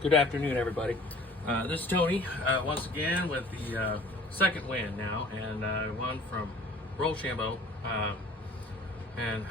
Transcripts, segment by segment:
Good afternoon, everybody. This is Tony once again with the second win now, and one from Rochambeau, and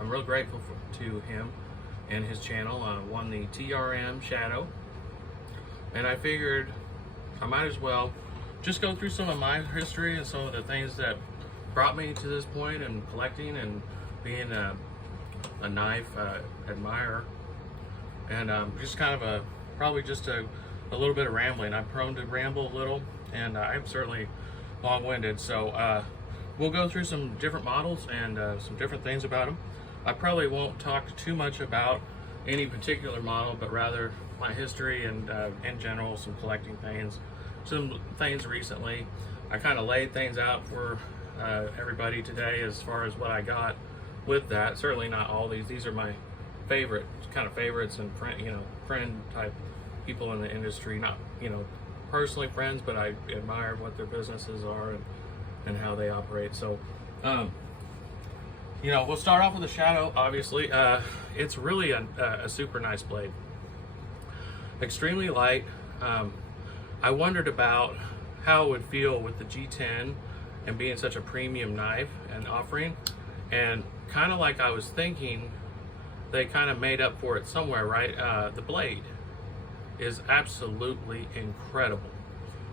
I'm real grateful to him and his channel. Won the TRM Shadow, and I figured I might as well just go through some of my history and some of the things that brought me to this point in collecting and being a knife admirer, and just kind of probably just a little bit of rambling. I'm prone to ramble a little, and I'm certainly long-winded, so we'll go through some different models and some different things about them. I probably won't talk too much about any particular model, but rather my history and in general some collecting things, some things recently. I kind of laid things out for everybody today as far as what I got with that. Certainly not all these are my favorites and friend type people in the industry, not personally friends, but I admire what their businesses are and how they operate. So we'll start off with the Shadow. Obviously it's really a super nice blade, extremely light. I wondered about how it would feel with the G10 and being such a premium knife and offering, and kind of like I was thinking, they kind of made up for it somewhere, right? The blade is absolutely incredible.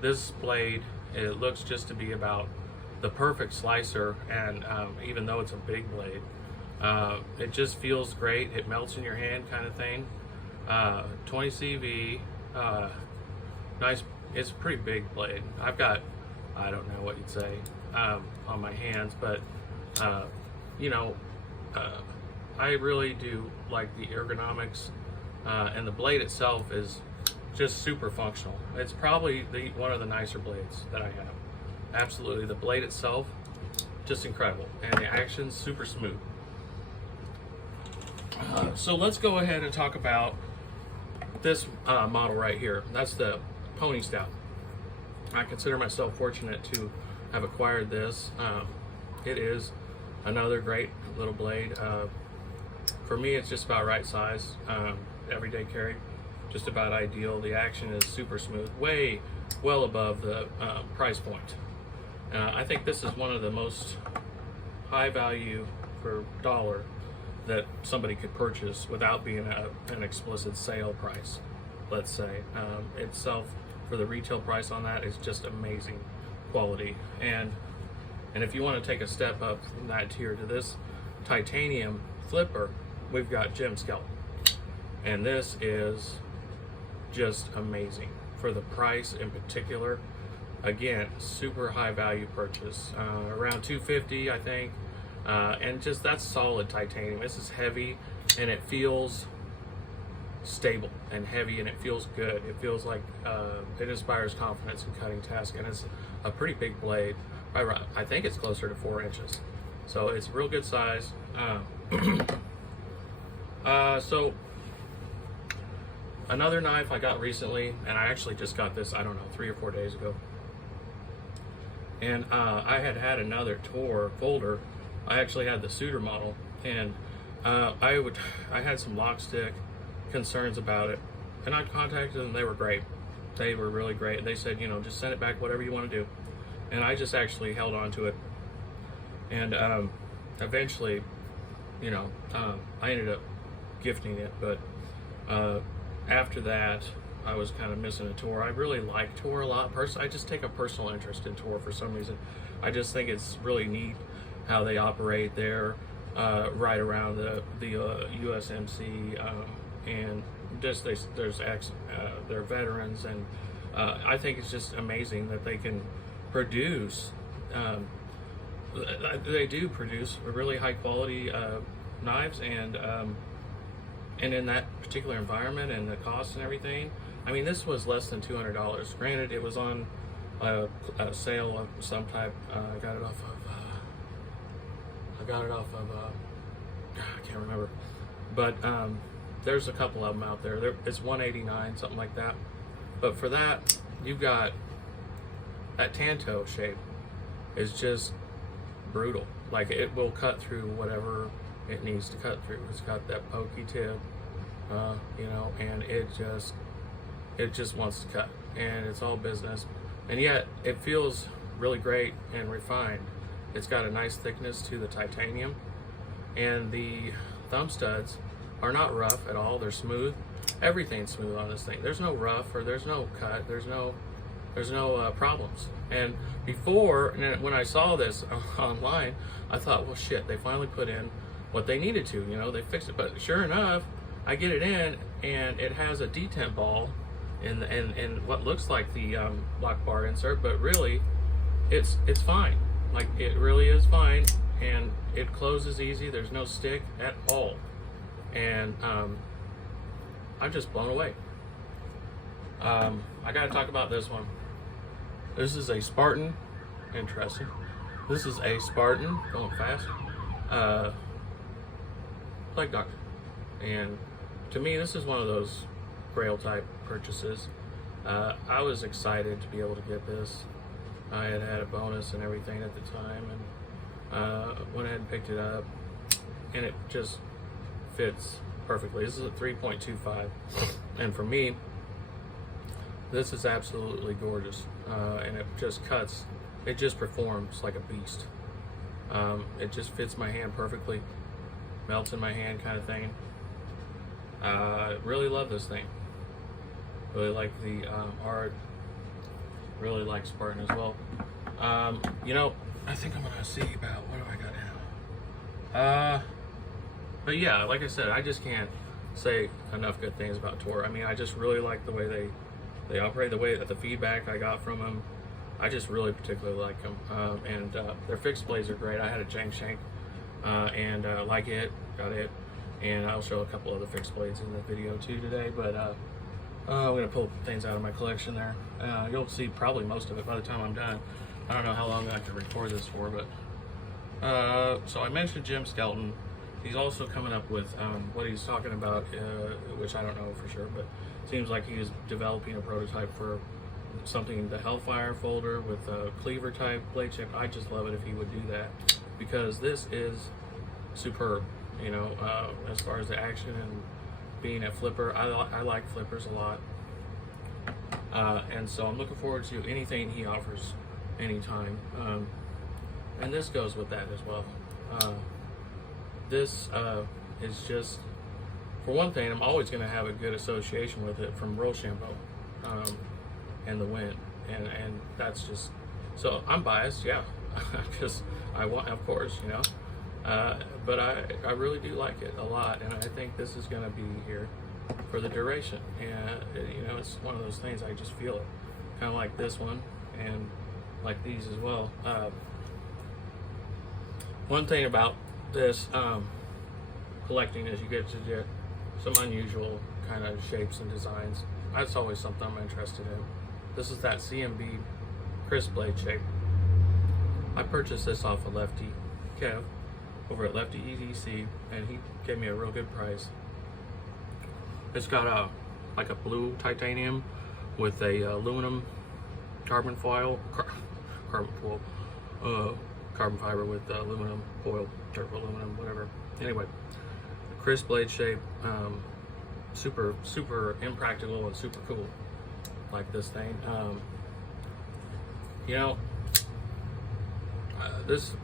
This blade, it looks just to be about the perfect slicer, and even though it's a big blade, it just feels great. It melts in your hand kind of thing. 20 CV, nice. It's a pretty big blade. I've got, I don't know what you'd say, on my hands, but I really do like the ergonomics, and the blade itself is just super functional. It's probably one of the nicer blades that I have. Absolutely, the blade itself, just incredible, and the action's super smooth. So let's go ahead and talk about this model right here. That's the Pony Stout. I consider myself fortunate to have acquired this. It is another great little blade. For me, it's just about right size, everyday carry, just about ideal. The action is super smooth, well above the price point. I think this is one of the most high value per dollar that somebody could purchase without being an explicit sale price, let's say. Itself, for the retail price on that, is just amazing quality. And if you want to take a step up from that tier to this titanium flipper, we've got Gem Skeleton, and this is just amazing for the price in particular. Again, super high value purchase, around $250 I think, and just that's solid titanium. This is heavy, and it feels stable and heavy, and it feels good. It feels like it inspires confidence in cutting tasks, and it's a pretty big blade. I think it's closer to 4 inches, so it's real good size. So another knife I got recently, and I actually just got this, I don't know, 3 or 4 days ago. And I had another Tor folder. I actually had the Suitor model, and I had some lock stick concerns about it, and I contacted them. They were great. They were really great. They said, just send it back, whatever you want to do. And I just actually held on to it, and eventually, I ended up gifting it. But after that, I was kind of missing a Tor. I really like Tor a lot. I just take a personal interest in Tor for some reason. I just think it's really neat how they operate there, right around the USMC, and just they're veterans, and I think it's just amazing that they can produce. They do produce really high quality knives, and in that particular environment and the cost and everything. I mean, this was less than $200. Granted, it was on a sale of some type. I got it off of I can't remember, but there's a couple of them out there. It's $189, something like that. But for that, you've got that Tanto shape is just brutal. Like, it will cut through whatever it needs to cut through. It's got that pokey tip, and it just it just wants to cut, and it's all business, and yet it feels really great and refined. It's got a nice thickness to the titanium, and the thumb studs are not rough at all. They're smooth. Everything's smooth on this thing. There's no rough, or there's no cut. There's no problems. And before, when I saw this online, I thought, well, shit, they finally put in what they needed to. You know, they fixed it. But sure enough, I get it in, and it has a detent ball in what looks like the lock bar insert, but really, it's fine. Like, it really is fine, and it closes easy. There's no stick at all, and I'm just blown away. I gotta talk about this one. This is a Spartan. Interesting. This is a Spartan, going fast, plague doctor. And to me, this is one of those grail type purchases. I was excited to be able to get this. I had a bonus and everything at the time, and went ahead and picked it up, and it just fits perfectly. This is a 3.25, and for me, this is absolutely gorgeous, and it just cuts. It just performs like a beast. It just fits my hand perfectly, melts in my hand, kind of thing. Really love this thing. Really like the art. Really like Spartan as well. You know, I think I'm gonna see about what do I got now. But yeah, like I said, I just can't say enough good things about Tor. I mean, I just really like the way they operate, the way that the feedback I got from them. I just really particularly like them, and their fixed blades are great. I had a Jank Shank, and like it, got it, and I'll show a couple other fixed blades in the video too today. But I'm gonna pull things out of my collection there. You'll see probably most of it by the time I'm done. I don't know how long I can record this for, but so I mentioned Jim Skelton. He's also coming up with what he's talking about, which I don't know for sure, but it seems like he's developing a prototype for something in the Hellfire folder with a cleaver type blade shape. I just love it if he would do that, because this is superb. You know, as far as the action and being a flipper, I like flippers a lot, and so I'm looking forward to anything he offers anytime, and this goes with that as well. This is just, for one thing, I'm always going to have a good association with it from Rochambeau and the Wind, and that's just, so I'm biased, yeah, because I want, of course, you know, but I really do like it a lot, and I think this is going to be here for the duration. And you know, it's one of those things, I just feel it, kind of like this one and like these as well. One thing about this collecting is you get to get some unusual kind of shapes and designs. That's always something I'm interested in. This is that CMB crisp blade shape. I purchased this off of Lefty Kev over at Lefty EDC, and he gave me a real good price. It's got like a blue titanium with a aluminum carbon foil, carbon fiber with aluminum foil, turbo aluminum, whatever. Anyway, crisp blade shape, super impractical and super cool, like this thing. You know, this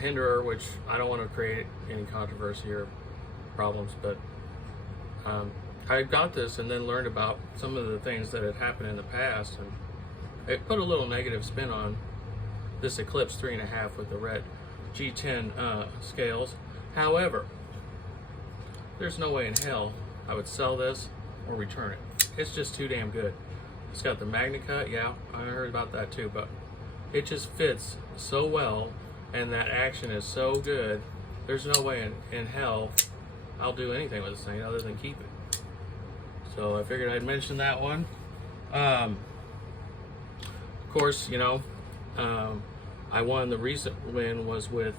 hinderer, which I don't want to create any controversy or problems, but I got this and then learned about some of the things that had happened in the past, and it put a little negative spin on this Eclipse 3.5 with the red G10 scales. However, there's no way in hell I would sell this or return it. It's just too damn good. It's got the Magna Cut, yeah, I heard about that too, but it just fits so well, and that action is so good. There's no way in hell I'll do anything with this thing other than keep it. So I figured I'd mention that one. Of course, you know, I won the recent win was with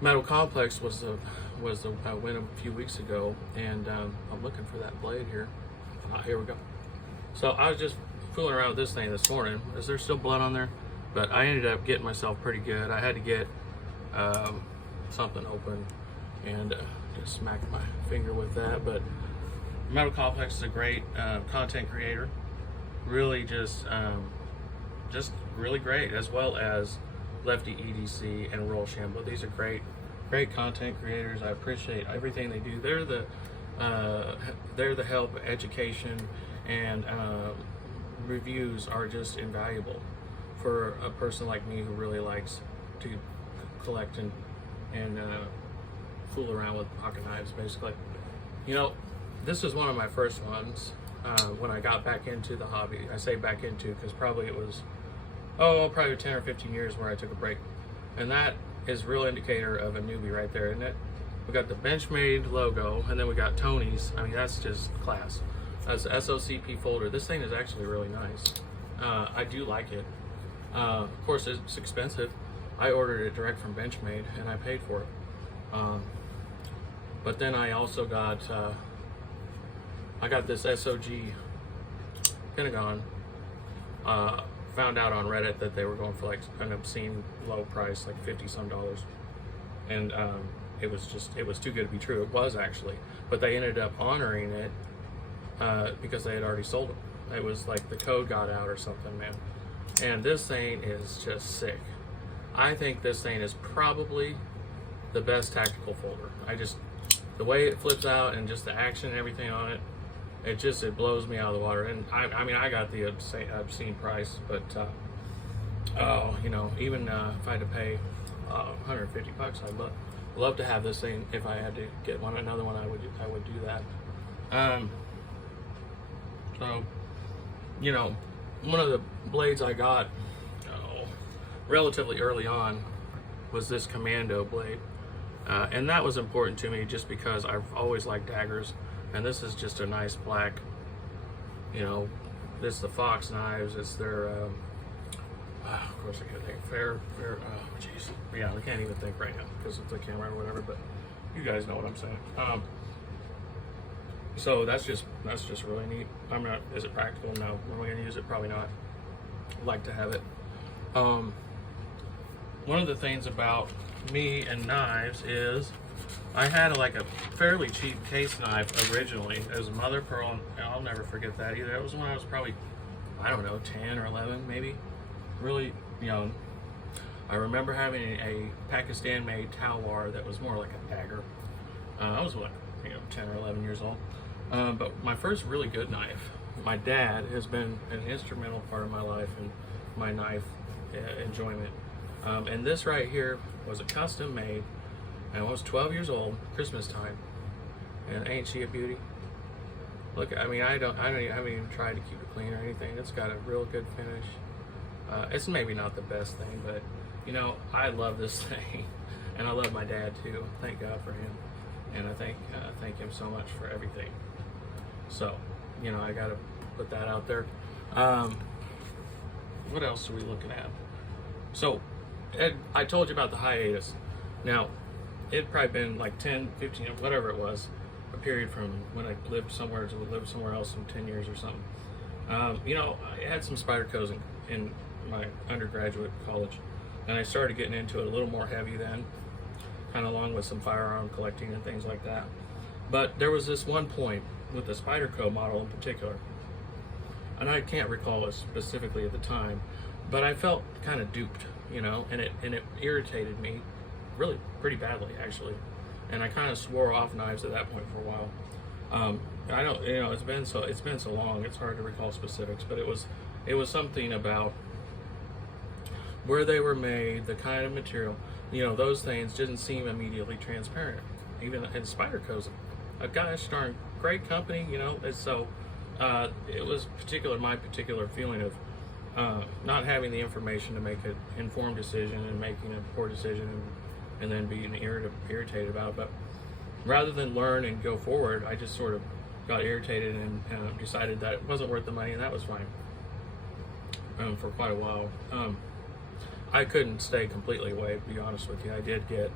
Metal Complex was the win a few weeks ago, and I'm looking for that blade here. Here we go. So I was just fooling around with this thing this morning. Is there still blood on there? But I ended up getting myself pretty good. I had to get something open and just smacked my finger with that. But Metal Complex is a great content creator. Really just really great, as well as Lefty EDC and Roll Shambo. These are great content creators. I appreciate everything they do. They're the help, education, and reviews are just invaluable for a person like me who really likes to collect and fool around with pocket knives, basically. You know, this was one of my first ones when I got back into the hobby. I say back into because probably it was, probably 10 or 15 years where I took a break. And that is real indicator of a newbie right there, isn't it? We got the Benchmade logo, and then we got Tony's. I mean, that's just class. That's the SOCP folder. This thing is actually really nice. I do like it. Of course, it's expensive. I ordered it direct from Benchmade, and I paid for it. But then I also got this SOG Pentagon. Found out on Reddit that they were going for like an obscene low price, like $50 some, and it was too good to be true. It was actually, but they ended up honoring it because they had already sold it. It was like the code got out or something, man. And this thing is just sick. I think this thing is probably the best tactical folder. The way it flips out and just the action and everything on it, it blows me out of the water. And I mean, I got the obscene price, but you know, even if I had to pay $150, I'd love to have this thing. If I had to get another one, I would do that. So, you know, one of the blades I got relatively early on was this Commando blade, and that was important to me just because I've always liked daggers. And this is just a nice black, you know, this is the Fox knives. It's their, of course I can't think, fair, oh jeez. Yeah, I can't even think right now because of the camera or whatever, but you guys know what I'm saying. So that's just really neat. Is it practical? No. Am I gonna use it? Probably not. I'd like to have it. One of the things about me and knives is I had like a fairly cheap case knife originally. It was a mother pearl, and I'll never forget that either. That was when I was probably, I don't know, 10 or 11 maybe, really young. I remember having a Pakistan-made Talwar that was more like a dagger. I was like, 10 or 11 years old. But my first really good knife, my dad has been an instrumental part of my life and my knife enjoyment. And this right here was a custom made. And I was 12 years old, Christmas time, and ain't she a beauty? Look, I mean, I haven't even tried to keep it clean or anything. It's got a real good finish. It's maybe not the best thing, but you know, I love this thing, and I love my dad too. Thank God for him, and I thank him so much for everything. So, you know, I got to put that out there. What else are we looking at? So, I told you about the hiatus. Now, it'd probably been like 10, 15, whatever it was, a period from when I lived somewhere to live somewhere else in 10 years or something. You know, I had some Spydercos in my undergraduate college, and I started getting into it a little more heavy then, kind of along with some firearm collecting and things like that. But there was this one point with the Spyderco model in particular, and I can't recall it specifically at the time, but I felt kind of duped, you know, and it irritated me really pretty badly actually, and I kind of swore off knives at that point for a while. I don't, you know, it's been so long, it's hard to recall specifics, but it was something about where they were made, the kind of material, you know, those things didn't seem immediately transparent. Even in Spyderco's a gosh darn great company, you know. And so it was my particular feeling of not having the information to make an informed decision and making a poor decision and then being irritated about it. But rather than learn and go forward, I just sort of got irritated and decided that it wasn't worth the money, and that was fine for quite a while. I couldn't stay completely away, to be honest with you. I did get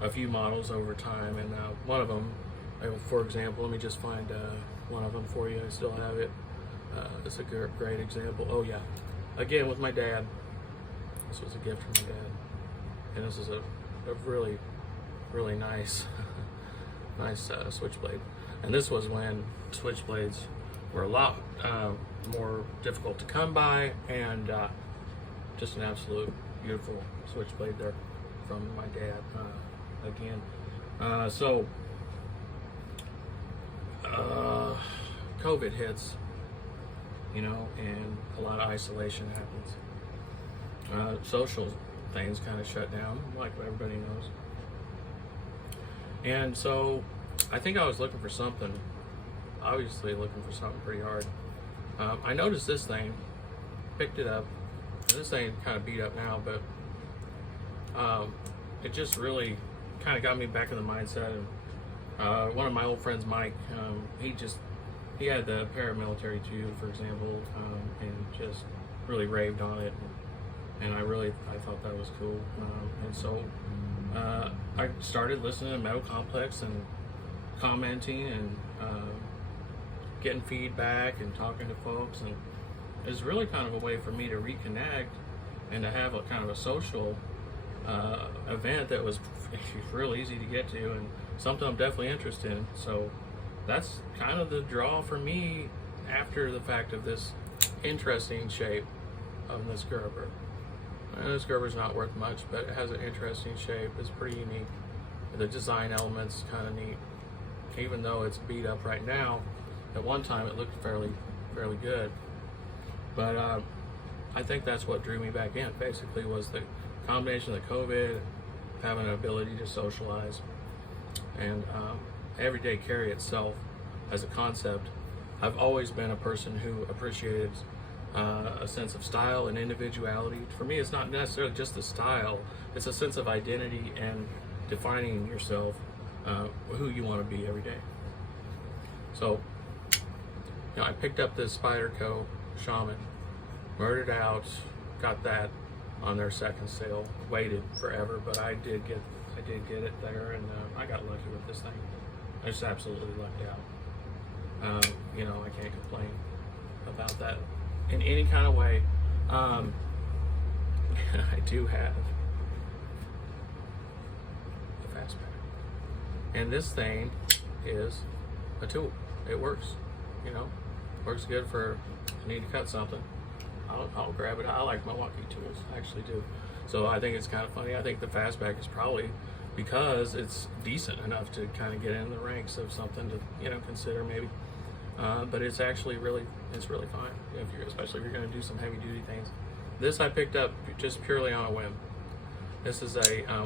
a few models over time, and one of them, for example, let me just find one of them for you. I still have it. It's a great example. Oh yeah, again with my dad. This was a gift from my dad, and this is a really, really nice, nice switchblade. And this was when switchblades were a lot more difficult to come by, and just an absolute beautiful switchblade there from my dad again. COVID hits, you know, and a lot of isolation happens. Social things kind of shut down, like everybody knows. And so I think I was looking for something, obviously looking for something pretty hard. I noticed this thing, picked it up, and this thing kind of beat up now, but it just really kind of got me back in the mindset. And one of my old friends, Mike, he had the paramilitary too, for example, and just really raved on it. And I thought that was cool. And so I started listening to Metal Complex and commenting and getting feedback and talking to folks. And it was really kind of a way for me to reconnect and to have a kind of a social event that was real easy to get to and something I'm definitely interested in. So that's kind of the draw for me after the fact of this interesting shape of this Gerber. And this Gerber's not worth much, but it has an interesting shape. It's pretty unique. The design element's kind of neat. Even though it's beat up right now, at one time it looked fairly good. But I think that's what drew me back in, basically, was the combination of the COVID, having an ability to socialize, and everyday carry itself as a concept. I've always been a person who appreciated a sense of style and individuality. For me, it's not necessarily just the style, it's a sense of identity and defining yourself, who you want to be every day. So, you know, I picked up this Spyderco Shaman, murdered out, got that on their second sale, waited forever, but I did get it there, and I got lucky with this thing. I just absolutely lucked out. You know, I can't complain about that in any kind of way. I do have a fastpack, and this thing is a tool. It works, you know, works good for, I need to cut something, I'll grab it. I like Milwaukee tools, I actually do. So I think it's kind of funny. I think the fastback is probably because it's decent enough to kind of get in the ranks of something to, you know, consider maybe. But it's actually really fine, especially if you're going to do some heavy duty things. This I picked up just purely on a whim. This is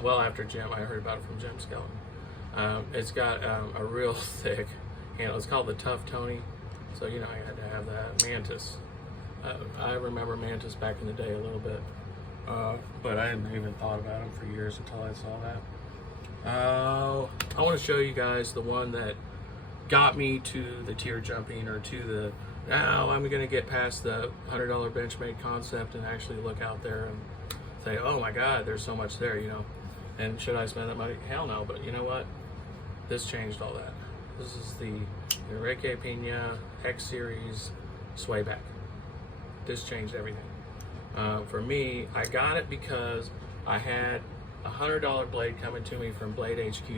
well, after Jim, I heard about it from Jim Skeleton. It's got a real thick handle. It's called the Tough Tony. So, you know, I had to have that. Mantis. I remember Mantis back in the day a little bit. But I hadn't even thought about them for years until I saw that. I want to show you guys the one that got me to the tier jumping, or to the, now I'm going to get past the $100 Benchmade concept and actually look out there and say, oh my God, there's so much there, you know. And should I spend that money? Hell no. But you know what? This changed all that. This is the Enrique Pena X Series Swayback. This changed everything. For me, I got it because I had a $100 blade coming to me from Blade HQ,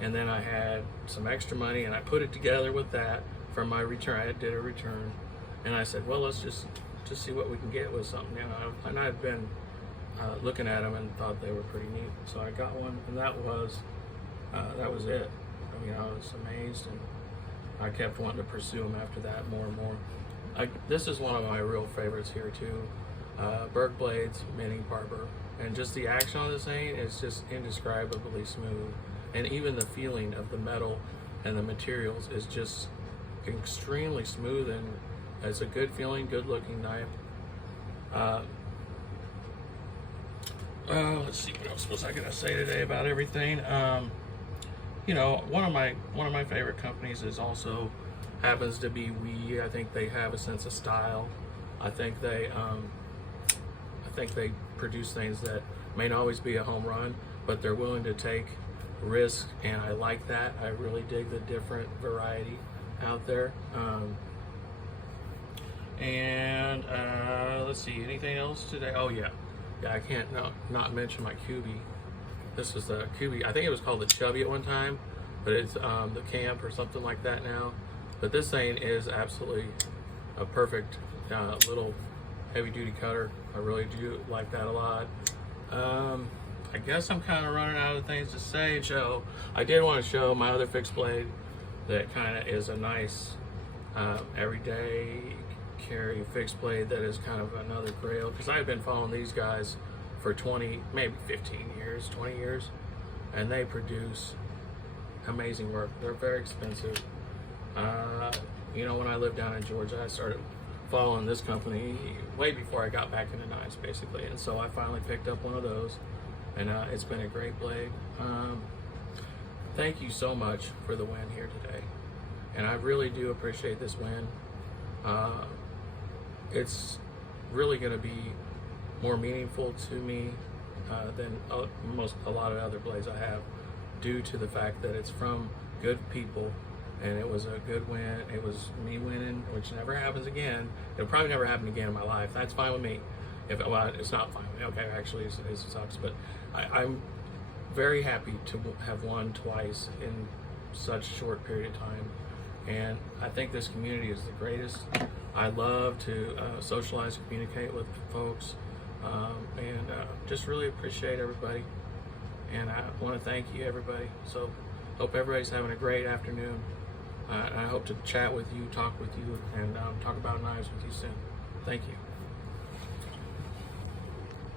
and then I had some extra money, and I put it together with that from my return. I did a return, and I said, well, let's just see what we can get with something, you know. And I've been looking at them and thought they were pretty neat, so I got one, and that was it. I mean, I was amazed, and I kept wanting to pursue them after that more and more. This is one of my real favorites here too. Berg Blades Mini Barber, and just the action on this thing is just indescribably smooth, and even the feeling of the metal and the materials is just extremely smooth, and it's a good feeling, good looking knife. Let's see, what else was I gonna say today about everything? You know, one of my favorite companies is also happens to be WE. I think they have a sense of style. I think they produce things that may not always be a home run, but they're willing to take risk, and I like that. I really dig the different variety out there. Let's see, anything else today? Oh yeah, I can't not mention my QB. This was the QB. I think it was called the Chubby at one time. but it's the camp or something like that now. But this thing is absolutely a perfect little heavy duty cutter. I really do like that a lot. I guess I'm kind of running out of things to say. So I did want to show my other fixed blade that kind of is a nice everyday carry fixed blade that is kind of another grail, because I've been following these guys for 20, maybe 15 years, 20 years, and they produce amazing work. They're very expensive. You know, when I lived down in Georgia, I started following this company way before I got back into knives, basically, and so I finally picked up one of those, and it's been a great blade. Thank you so much for the win here today, and I really do appreciate this win. It's really going to be more meaningful to me than a lot of other blades I have, due to the fact that it's from good people, and it was a good win. It was me winning, which never happens again. It'll probably never happen again in my life. That's fine with me. Well, it's not fine with me. Okay, actually, it sucks, but I'm very happy to have won twice in such a short period of time. And I think this community is the greatest. I love to socialize and communicate with folks, and just really appreciate everybody. And I want to thank you, everybody. So hope everybody's having a great afternoon. I hope to chat with you, talk with you, and talk about knives with you soon. Thank you.